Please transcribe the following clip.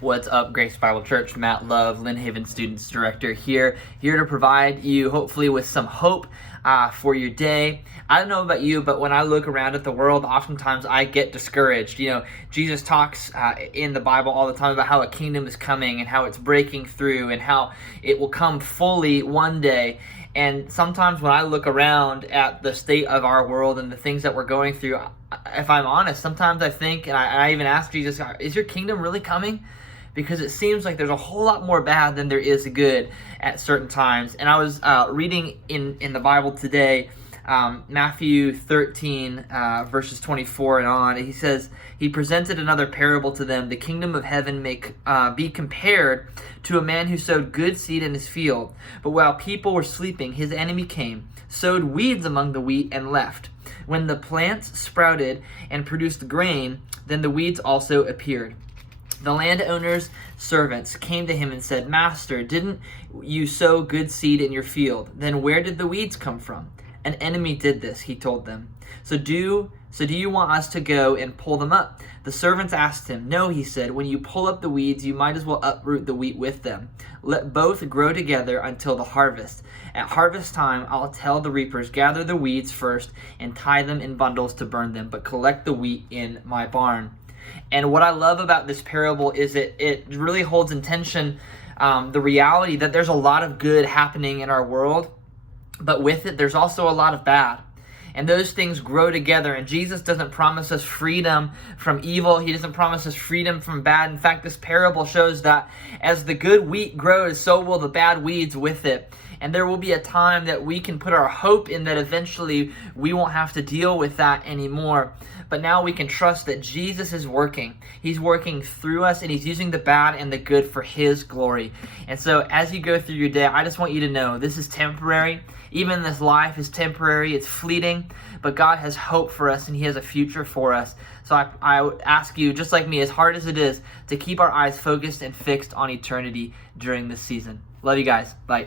What's up, GraceBible.Church? Matt Love, Lynn Haven Students Director here to provide you hopefully with some hope for your day. I don't know about you, but when I look around at the world, oftentimes I get discouraged. You know, Jesus talks in the Bible all the time about how a kingdom is coming and how it's breaking through and how it will come fully one day. And sometimes when I look around at the state of our world and the things that we're going through, if I'm honest, sometimes I think, and I even ask Jesus, is your kingdom really coming? Because it seems like there's a whole lot more bad than there is good at certain times. And I was reading in the Bible today, Matthew 13, verses 24 and on. He says, he presented another parable to them. The kingdom of heaven may be compared to a man who sowed good seed in his field. But while people were sleeping, his enemy came, sowed weeds among the wheat, and left. When the plants sprouted and produced grain, then the weeds also appeared. The landowner's servants came to him and said, Master, didn't you sow good seed in your field? Then where did the weeds come from? An enemy did this, he told them. So do you want us to go and pull them up? The servants asked him. No, he said, when you pull up the weeds, you might as well uproot the wheat with them. Let both grow together until the harvest. At harvest time, I'll tell the reapers, gather the weeds first and tie them in bundles to burn them, but collect the wheat in my barn. And what I love about this parable is it really holds in tension the reality that there's a lot of good happening in our world, but with it, there's also a lot of bad. And those things grow together. And Jesus doesn't promise us freedom from evil. He doesn't promise us freedom from bad. In fact, this parable shows that as the good wheat grows, so will the bad weeds with it. And there will be a time that we can put our hope in that eventually we won't have to deal with that anymore. But now we can trust that Jesus is working. He's working through us, and he's using the bad and the good for his glory. And so as you go through your day, I just want you to know this is temporary. Even this life is temporary. It's fleeting. But God has hope for us, and he has a future for us. So I would ask you, just like me, as hard as it is, to keep our eyes focused and fixed on eternity during this season. Love you guys. Bye.